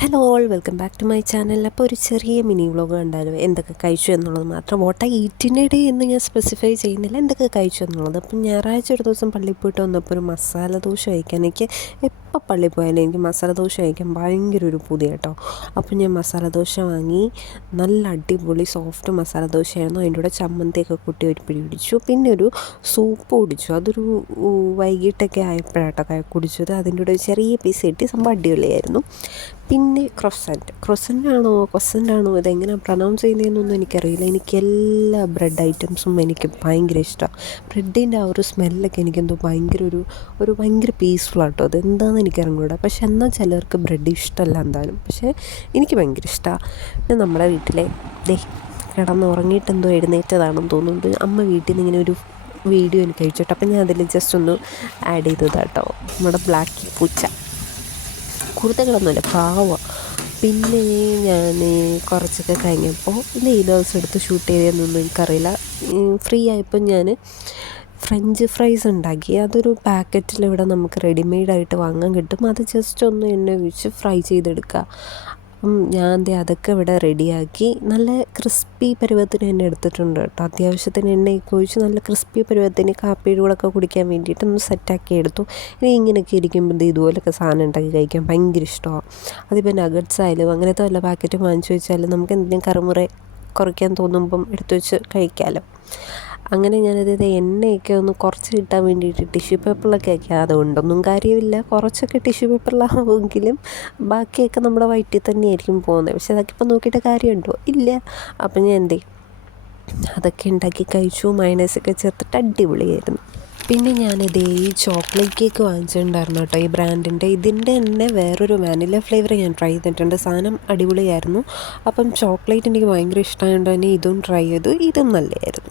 Hello all welcome back to my channel. അപ്പോൾ ഒരു ചെറിയ മിനി വ്ളോഗ് കണ്ടാലും എന്തൊക്കെ കഴിച്ചു എന്നുള്ളത് മാത്രം. വോട്ട് ഐ ഈറ്റിൻ്റെ ഡേ എന്ന് ഞാൻ സ്പെസിഫൈ ചെയ്യുന്നില്ല, എന്തൊക്കെ കഴിച്ചു എന്നുള്ളത്. അപ്പം ഞായറാഴ്ച ഒരു ദിവസം പള്ളിയിൽ പോയിട്ട് വന്നപ്പോൾ ഒരു മസാല ദോശ കഴിക്കാൻ എനിക്ക് എപ്പോൾ പള്ളിയിൽ പോയാലും എനിക്ക് മസാല ദോശ കഴിക്കാൻ ഭയങ്കര ഒരു പൂതി കേട്ടോ. അപ്പം ഞാൻ മസാല ദോശ വാങ്ങി, നല്ല അടിപൊളി സോഫ്റ്റ് മസാല ദോശയായിരുന്നു. അതിൻ്റെ കൂടെ ചമ്മന്തിയൊക്കെ കൂട്ടി ഒരു പിടി പിടിച്ചു. പിന്നെ ഒരു സൂപ്പ് കുടിച്ചു. അതൊരു വൈകിട്ടൊക്കെ ആയപ്പോഴാട്ടോ കുടിച്ചത്. അതിൻ്റെ കൂടെ ഒരു ചെറിയ പീസ് കിട്ടി, സംഭവം അടിപൊളിയായിരുന്നു. പിന്നെ ക്രൊസൻ്റാണോ ഇതെങ്ങനെയാണ് പ്രൊനൗൺസ് ചെയ്യുന്നതെന്നൊന്നും എനിക്കറിയില്ല. എനിക്ക് എല്ലാ ബ്രെഡ് ഐറ്റംസും എനിക്ക് ഭയങ്കര ഇഷ്ടമാണ്. ബ്രെഡിൻ്റെ ആ ഒരു സ്മെല്ലൊക്കെ എനിക്കെന്തോ ഭയങ്കര ഒരു ഭയങ്കര പീസ്ഫുള്ളാട്ടോ. അതെന്താണെന്ന് എനിക്കറിഞ്ഞൂടാ. പക്ഷെ എന്നാൽ ചിലർക്ക് ബ്രെഡ് ഇഷ്ടമല്ല എന്തായാലും, പക്ഷേ എനിക്ക് ഭയങ്കര ഇഷ്ടമാണ്. പിന്നെ നമ്മുടെ വീട്ടിലെ കിടന്നുറങ്ങിയിട്ട് എന്തോ എഴുന്നേറ്റതാണെന്ന് തോന്നുന്നുണ്ട്. അമ്മ വീട്ടിൽ നിന്ന് ഇങ്ങനെ ഒരു വീഡിയോ എനിക്ക് അയച്ചിട്ട്, അപ്പം ഞാൻ അതിൽ ജസ്റ്റ് ഒന്ന് ആഡ് ചെയ്തതാട്ടോ. നമ്മുടെ ബ്ലാക്ക് പൂച്ച കുരുത്തകളൊന്നുമില്ല, പാവമാണ്. പിന്നെ ഞാൻ കുറച്ചൊക്കെ കഴിഞ്ഞപ്പോൾ നെയ്ലേഴ്സ് എടുത്ത് ഷൂട്ട് ചെയ്തതെന്നൊന്നും എനിക്കറിയില്ല. ഫ്രീ ആയപ്പോൾ ഞാൻ ഫ്രഞ്ച് ഫ്രൈസ് ഉണ്ടാക്കി. അതൊരു പാക്കറ്റിൽ ഇവിടെ നമുക്ക് റെഡിമെയ്ഡായിട്ട് വാങ്ങാൻ കിട്ടും. അത് ജസ്റ്റ് ഒന്ന് എണ്ണ ഒഴിച്ച് ഫ്രൈ ചെയ്തെടുക്കുക. ഞാൻ അതൊക്കെ ഇവിടെ റെഡിയാക്കി നല്ല ക്രിസ്പി പരുവത്തിന് തന്നെ എടുത്തിട്ടുണ്ട് കേട്ടോ. അത്യാവശ്യത്തിന് എണ്ണയൊക്കെ ഒഴിച്ച് നല്ല ക്രിസ്പി പരുവത്തിന് കാപ്പിയുടെ കൂടെ ഒക്കെ കുടിക്കാൻ വേണ്ടിയിട്ട് ഒന്ന് സെറ്റാക്കി എടുത്തു. ഇനി ഇങ്ങനെയൊക്കെ ഇരിക്കുമ്പോൾ ഇതുപോലൊക്കെ സാധനം ഉണ്ടാക്കി കഴിക്കാൻ ഭയങ്കര ഇഷ്ടമാണ്. അതിപ്പോൾ നഗറ്റ്സ് ആയാലും അങ്ങനത്തെ വല്ല പാക്കറ്റ് വാങ്ങിച്ചു വെച്ചാലും നമുക്ക് എന്തെങ്കിലും കറുമുറ കുറയ്ക്കാൻ തോന്നുമ്പം എടുത്തു വെച്ച് കഴിക്കാമല്ലോ. അങ്ങനെ ഞാനത് എണ്ണയൊക്കെ ഒന്ന് കുറച്ച് കിട്ടാൻ വേണ്ടിയിട്ട് ടിഷ്യൂ പേപ്പറിലൊക്കെ ആക്കി. അതുകൊണ്ടൊന്നും കാര്യമില്ല, കുറച്ചൊക്കെ ടിഷ്യൂ പേപ്പറിലാവുമെങ്കിലും ബാക്കിയൊക്കെ നമ്മുടെ വയറ്റിൽ തന്നെയായിരിക്കും പോകുന്നത്. പക്ഷെ അതൊക്കെ ഇപ്പോൾ നോക്കിയിട്ട് കാര്യമുണ്ടോ? ഇല്ല. അപ്പം ഞാൻ അതൊക്കെ ഉണ്ടാക്കി കഴിച്ചു. മയണൈസൊക്കെ ചേർത്തിട്ട് അടിപൊളിയായിരുന്നു. പിന്നെ ഞാനിത് ഈ ചോക്ലേറ്റ് കേക്ക് വാങ്ങിച്ചിട്ടുണ്ടായിരുന്നു കേട്ടോ, ഈ ബ്രാൻഡിൻ്റെ. ഇതിൻ്റെ തന്നെ വേറൊരു വാനില ഫ്ലേവർ ഞാൻ ട്രൈ ചെയ്തിട്ടുണ്ട്. സാധനം അടിപൊളിയായിരുന്നു. അപ്പം ചോക്ലേറ്റ് എനിക്ക് ഭയങ്കര ഇഷ്ടമായതുകൊണ്ട് തന്നെ ഇതും ട്രൈ ചെയ്തു. ഇതും നല്ലതായിരുന്നു.